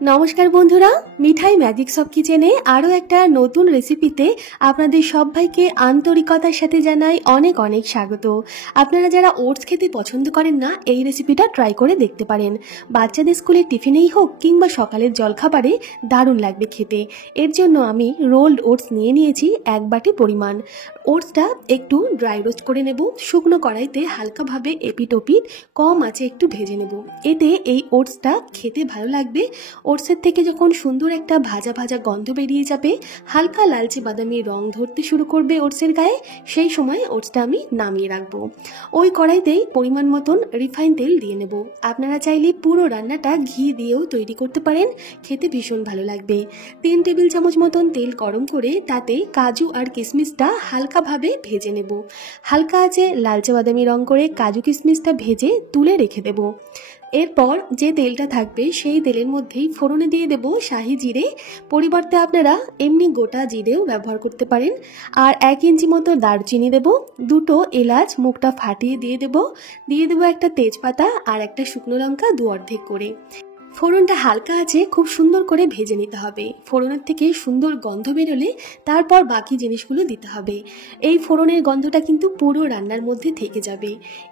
नमस्कार बंधुरा मिठाई मैजिक सब किचेने आरो एकटा नतून रेसिपिते आपनादेर सबाइके आंतरिकतार साथे जानाई अनेक अनेक स्वागत। आपनारा जारा ओट्स खेते पछंद करेन ना एई रेसिपिटा ट्राई करे देखते पारेन। बाच्चादेर स्कुलेर टिफिनेई होक किंबा सकालेर जलखाबारे दारुण लागबे खेते। एर जोन्नो आमी रोल्ड ओट्स निये नियेछि एक बाटी परिमाण। ओट्सटा एकटू ड्राई रोस्ट करे नेब। शुकनो कड़ाइते हालका भावे एपिट ओपिट कम आँचे एकटू भेजे नेब। एते एई ओट्सटा खेते भालो लागबे। ओट्सের থেকে যখন সুন্দর একটা ভাজা ভাজা গন্ধ বেরিয়ে যাবে, হালকা লালচে বাদামি রং ধরতে শুরু করবে ওটসের গায়ে, সেই সময় ওটসটা আমি নামিয়ে রাখবো। ওই কড়াইতেই পরিমাণ মতন রিফাইন তেল দিয়ে নেব। আপনারা চাইলে পুরো রান্নাটা ঘি দিয়েও তৈরি করতে পারেন, খেতে ভীষণ ভালো লাগবে। 3 টেবিল চামচ মতন তেল গরম করে তাতে কাজু আর কিশমিশটা হালকাভাবে ভেজে নেব। হালকা আছে লালচে বাদামি রং করে কাজু কিশমিশটা ভেজে তুলে রেখে দেব। এরপর যে তেলটা থাকবে সেই তেলের মধ্যেই ফোড়নে দিয়ে দেব শাহি জিরে, পরিবর্তে আপনারা এমনি গোটা জিরেও ব্যবহার করতে পারেন। আর 1 ইঞ্চি মতো দারচিনি দেব, 2টো এলাচ মুখটা ফাটিয়ে দিয়ে দেব একটা তেজপাতা আর একটা শুকনো লঙ্কা 2 অর্ধেক করে। ফোড়নটা হালকা আছে খুব সুন্দর করে ভেজে নিতে হবে। ফোড়নের থেকে সুন্দর গন্ধ বেরোলে তারপর বাকি জিনিসগুলো দিতে হবে। এই ফোড়নের গন্ধটা কিন্তু পুরো রান্নার মধ্যে থেকে যাবে।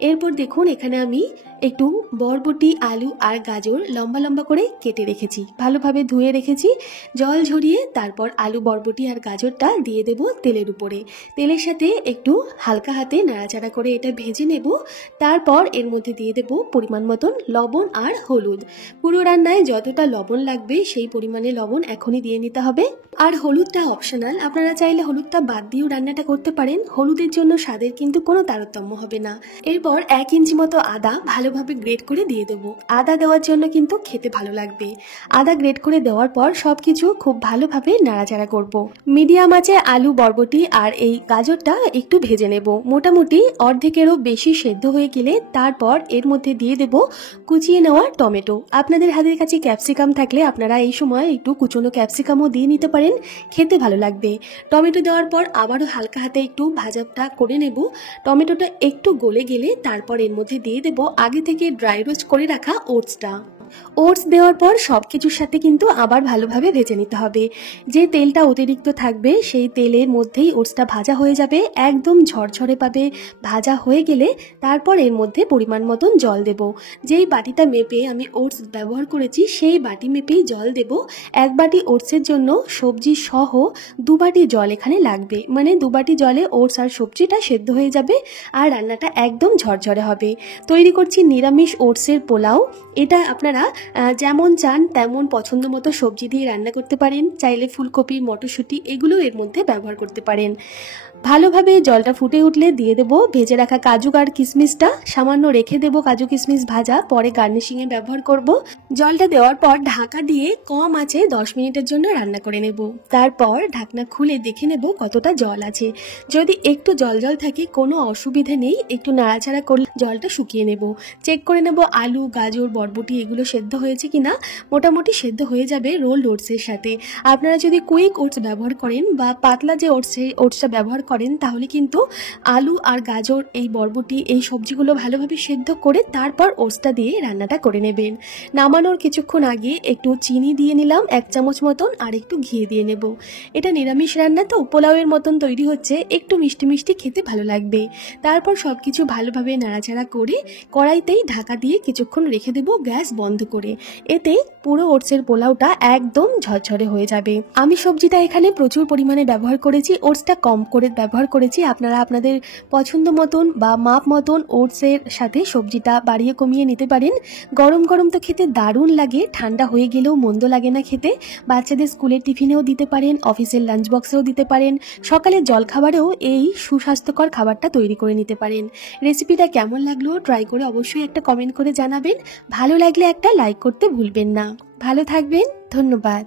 এরপর দেখুন এখানে আমি একটু বরবটি, আলু আর গাজর লম্বা লম্বা করে কেটে রেখেছি, ভালোভাবে ধুয়ে রেখেছি। জল ঝরিয়ে তারপর আলু, বরবটি আর গাজরটা দিয়ে দেব তেলের উপরে। তেলের সাথে একটু হালকা হাতে নাড়াচাড়া করে এটা ভেজে নেব। তারপর এর মধ্যে দিয়ে দেব পরিমাণ মতন লবণ আর হলুদ। পুরো রান্নায় যতটা লবণ লাগবে সেই পরিমাণে লবণ এখনই দিয়ে নিতে হবে। আর হলুদটা অপশনাল, আপনারা চাইলে হলুদটা বাদ দিয়েও রান্নাটা করতে পারেন। হলুদের জন্য স্বাদের কিন্তু কোনো তারতম্য হবে না। এরপর 1 ইঞ্চি মতো আদা ভালোভাবে গ্রেট করে দিয়ে দেবো। আদা দেওয়ার জন্য কিন্তু খেতে ভালো লাগবে। আদা গ্রেট করে দেওয়ার পর সবকিছু খুব ভালোভাবে নাড়াচাড়া করব। মিডিয়াম আঁচে আলু, বরবটি আর এই গাজরটা একটু ভেজে নেব। মোটামুটি অর্ধেকেরও বেশি সেদ্ধ হয়ে গেলে তারপর এর মধ্যে দিয়ে দেব কুচিয়ে নেওয়া টমেটো। আপনাদের হাতের কাছে ক্যাপসিকাম থাকলে আপনারা এই সময় একটু কুচনো ক্যাপসিকামও দিয়ে নিতে পারেন, খেতে ভালো লাগবে। টমেটো দেওয়ার পর আবারও হালকা হাতে একটু ভাজাটা করে নেব। টমেটোটা একটু গলে গেলে তারপর এর মধ্যে দিয়ে দেব আগে থেকে ড্রাই রোস্ট করে রাখা ওটসটা। ওটস দেওয়ার পর সব কিছুর সাথে কিন্তু আবার ভালোভাবে ভেজে নিতে হবে। যে তেলটা অতিরিক্ত থাকবে সেই তেলের মধ্যেই ওটসটা ভাজা হয়ে যাবে, একদম ঝরঝরে পাবে। ভাজা হয়ে গেলে তারপর এর মধ্যে পরিমাণ মতন জল দেব। যেই বাটিটা মেপে আমি ওটস ব্যবহার করেছি সেই বাটি মেপেই জল দেব। 1 বাটি ওটসের জন্য সবজি সহ 2 বাটি জল এখানে লাগবে, মানে 2 বাটি জলে ওটস আর সবজিটা সেদ্ধ হয়ে যাবে আর রান্নাটা একদম ঝরঝরে হবে। তৈরি করছি নিরামিষ ওটসের পোলাও। এটা আপনারা যেমন চান তেমন পছন্দ মতো সবজি দিয়ে রান্না করতে পারেন। চাইলে ফুলকপি, মটরশুঁটি এগুলো এর মধ্যে ব্যবহার করতে পারেন। ভালোভাবে জলটা ফুটে উঠলে দিয়ে দেব ভেজে রাখা কাজু আর কিশমিশটা। সামান্য রেখে দেব কাজু কিশমিশ ভাজা, পরে গার্নিশিংয়ে ব্যবহার করব। জলটা দেওয়ার পর ঢাকা দিয়ে কম আঁচে 10 মিনিটের জন্য রান্না করে নেব। তারপর ঢাকনা খুলে দেখে নেব কতটা জল আছে। যদি একটু জল জল থাকে কোনো অসুবিধা নেই, একটু নাড়াচাড়া করলে জলটা শুকিয়ে নেব। চেক করে নেব আলু, গাজর, বরবটি এগুলো সেদ্ধ হয়েছে কিনা। মোটামুটি সেদ্ধ হয়ে যাবে রোল্ড ওটসের সাথে। আপনারা যদি কুইক ওটস ব্যবহার করেন বা পাতলা যে ওটসটা ব্যবহার করেন তাহলে কিন্তু আলু আর গাজর, এই বরবটি, এই সবজিগুলো ভালোভাবে সেদ্ধ করে তারপর ওটসটা দিয়ে রান্নাটা করে নেবেন। নামানোর কিছুক্ষণ আগে একটু চিনি দিয়ে নিলাম 1 চামচ মতন, আর একটু ঘি দিয়ে নেব। এটা নিরামিষ রান্না তো পোলাওয়ের মতন তৈরি হচ্ছে, একটু মিষ্টি মিষ্টি খেতে ভালো লাগবে। তারপর সবকিছু ভালোভাবে নাড়াচাড়া করে কড়াইতেই ঢাকা দিয়ে কিছুক্ষণ রেখে দেব গ্যাস বন্ধ করে। এতে পুরো ওটসের পোলাওটা একদম ঝরঝরে হয়ে যাবে। আমি সবজিটা এখানে প্রচুর পরিমাণে ব্যবহার করেছি, ওটসটা কম করে ব্যবহার করেছি। আপনারা আপনাদের পছন্দ মতন বা মাপ মতন ওটসের সাথে সবজিটা বাড়িয়ে কমিয়ে নিতে পারেন। গরম গরম তো খেতে দারুণ লাগে, ঠান্ডা হয়ে গেলেও মন্দ লাগে না খেতে। বাচ্চাদের স্কুলের টিফিনেও দিতে পারেন, অফিসের লাঞ্চ বক্সেও দিতে পারেন, সকালের জলখাবারেও এই সুস্বাস্থ্যকর খাবারটা তৈরি করে নিতে পারেন। রেসিপিটা কেমন লাগলো ট্রাই করে অবশ্যই একটা কমেন্ট করে জানাবেন। ভালো লাগলে একটা লাইক করতে ভুলবেন না। ভালো থাকবেন, ধন্যবাদ।